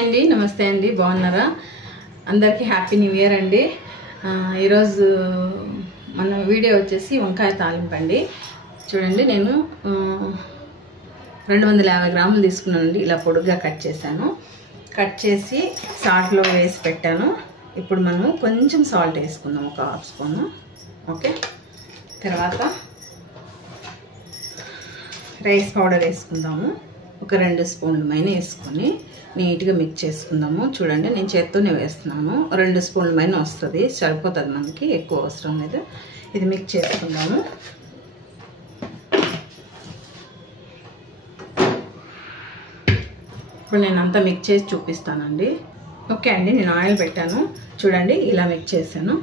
అండి నమస్తే అండి బాగున్నారా అందరికీ హ్యాపీ న్యూ ఇయర్ అండి ఈరోజు మన వీడియో వచ్చేసి వంకాయ తాలింపు అండి చూడండి నేను 250 గ్రాములు తీసుకున్నానండి ఇలా పొడుగ్గా కట్ చేశాను కట్ చేసి సాల్ట్లో వేసి పెట్టాను ఇప్పుడు మనం కొంచెం సాల్ట్ వేసుకుందాం ఒక హాఫ్ స్పూన్ ఓకే తర్వాత రైస్ పౌడర్ వేసుకుందాము ఒక 2 స్పూన్లు మైనా వేసుకొని నీట్గా మిక్స్ చేసుకుందాము చూడండి నేను చేత్తోనే వేస్తున్నాను 2 స్పూన్ల మైనా వస్తుంది సరిపోతుంది మనకి ఎక్కువ అవసరం లేదు ఇది మిక్స్ చేసుకుందాము ఇప్పుడు నేను అంతా మిక్స్ చేసి చూపిస్తానండి ఓకే అండి నేను ఆయిల్ పెట్టాను చూడండి ఇలా మిక్స్ చేశాను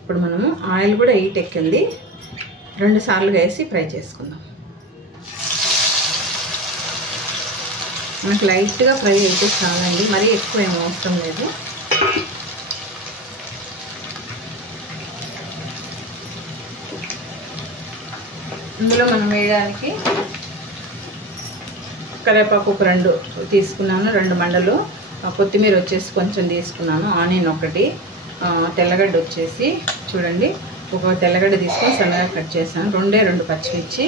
ఇప్పుడు మనము ఆయిల్ కూడా హీట్ ఎక్కింది 2 సార్లుగా వేసి ఫ్రై చేసుకుందాం మనకు లైట్గా ఫ్రై అయితే చాలండి మరీ ఎక్కువ ఏం అవసరం లేదు ఇందులో మనం వేయడానికి కరివేపాకు ఒక 2 తీసుకున్నాను 2 మండలు కొత్తిమీర వచ్చేసి కొంచెం తీసుకున్నాను ఆనియన్ ఒకటి తెల్లగడ్డ వచ్చేసి చూడండి ఒక తెల్లగడ్డ తీసుకొని సన్నగా కట్ చేశాను 2 పచ్చిమిర్చి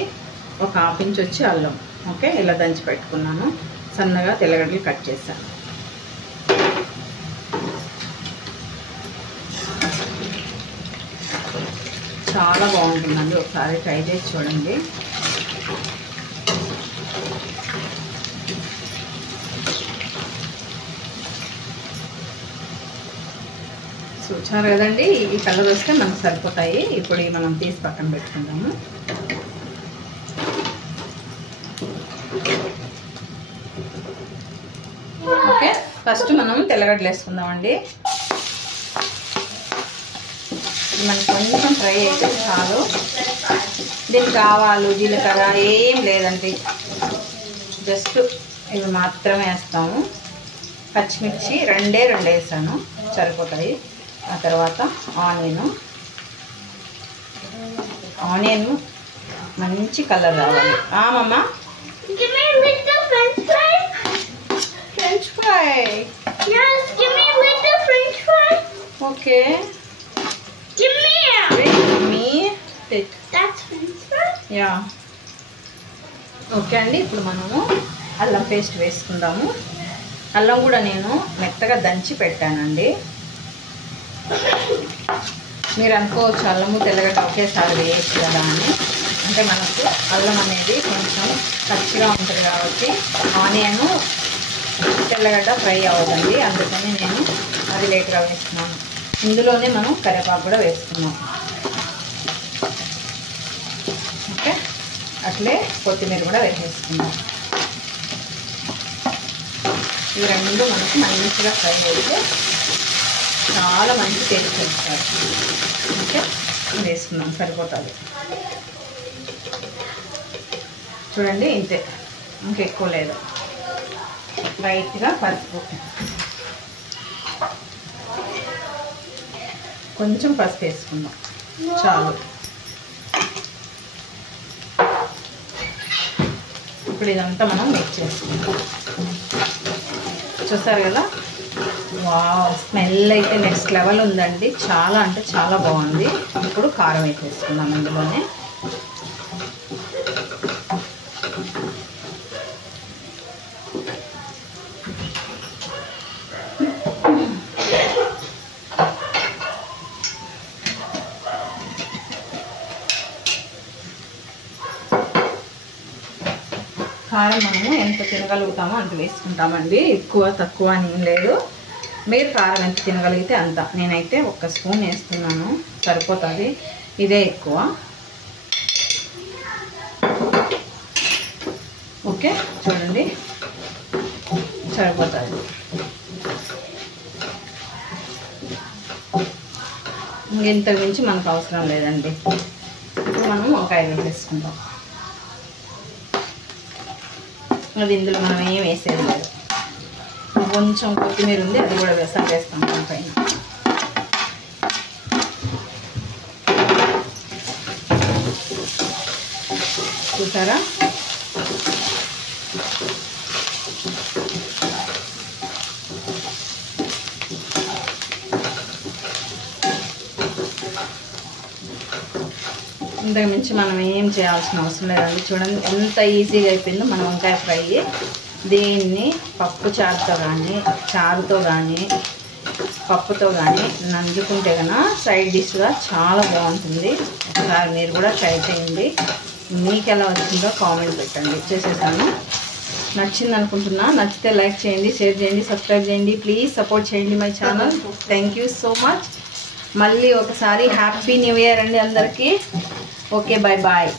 ఒక హాఫ్ ఇంచ్ వచ్చి అల్లం ఓకే ఇలా దంచి పెట్టుకున్నాను సన్నగా తెల్లగడ్డలు కట్ చేశాను చాలా బాగుంటుందండి ఒకసారి ట్రై చేసి చూడండి చూసారు కదండి ఈ కలర్ వస్తే మనకు సరిపోతాయి ఇప్పుడు మనం తీసి పక్కన పెట్టుకుందాము ఓకే ఫస్ట్ మనం తెల్లగడ్డలు వేసుకుందామండి మనకి కొంచెం ఫ్రై అయితే చాలు దీనికి ఆవాలు జీలకర్ర ఏం లేదండి జస్ట్ ఇవి మాత్రమే వేస్తాము పచ్చిమిర్చి 2 వేసాను సరిపోతాయి ఆ తర్వాత ఆనియన్ మంచి కలర్ రావాలి మమ్మ French fry. Yes, give me a little French fry. Okay. Give me a. Give me it. That's French fry. Yeah. Okay అండి ఇప్పుడు మనము అల్లం పేస్ట్ వేసుకుందాము అల్లం కూడా నేను మెత్తగా దంచి పెట్టానండి మీరు అనుకోవచ్చు అల్లము తెల్లగడ్డ ఒకేసారి వేయచ్చు కదా అని అంటే మనకు అల్లం అనేది కొంచెం పచ్చిగా ఉంటుంది కాబట్టి ఆనియన్ తెల్లగడ్డ ఫ్రై అవ్వదండి అందుకని నేను అది లేట్గా వేస్తున్నాను ఇందులోనే మనం కరివేపాకు కూడా వేసుకున్నాం ఓకే అట్లే కొత్తిమీర కూడా వేసేసుకున్నాం ఈ 2 మనకు మంచిగా ఫ్రై అయితే చాలా మంచి టేస్ట్ వస్తుంది ఓకే వేసుకున్నాం సరిపోతుంది చూడండి ఇంతే ఇంకెక్కువ లేదు లైట్గా పసుపు కొంచెం పసుపు వేసుకుందాం చాలు ఇప్పుడు ఇదంతా మనం మిక్స్ చేసుకుందాం చూసారు కదా వావ్ స్మెల్ అయితే నెక్స్ట్ లెవెల్ ఉందండి చాలా అంటే చాలా బాగుంది ఇప్పుడు కారం వేసేసుకుందాం ఇందులోనే కారం మనము ఎంత తినగలుగుతామో అంత వేసుకుంటామండి ఎక్కువ తక్కువ అని ఏం లేదు మీరు కారం ఎంత తినగలిగితే అంత నేనైతే 1 స్పూన్ వేస్తున్నాను సరిపోతుంది ఇదే ఎక్కువ ఓకే చూడండి సరిపోతుంది ఇంతకు మించి మనకు అవసరం లేదండి ఇప్పుడు మనం వంకాయలు వేసుకుంటాం అది ఇందులో మనం ఏం వేసేది లేదు కొంచెం కొత్తిమీర ఉంది అది కూడా వేస్తాం పైన చూసారా ఇంతకు మించి మనం ఏం చేయాల్సిన అవసరం లేదండి. చూడండి ఎంత ఈజీగా అయిపోయిందో మన వంకాయ ఫ్రై. దీన్ని పప్పు చారుతో కానీ చారుతో కానీ పప్పుతో కానీ నంజుకుంటే కన్నా సైడ్ డిష్గా చాలా బాగుంటుంది. ఒకసారి మీరు కూడా ట్రై చేయండి. మీకు ఎలా వచ్చిందో కామెంట్ పెట్టండి. చేసేసాను, నచ్చింది అనుకుంటున్నా. నచ్చితే లైక్ చేయండి, షేర్ చేయండి, సబ్స్క్రైబ్ చేయండి. ప్లీజ్ సపోర్ట్ చేయండి my channel. Thank you so much. మళ్ళీ ఒకసారి హ్యాపీ న్యూ ఇయర్ అండి అందరికీ. Okay, bye bye.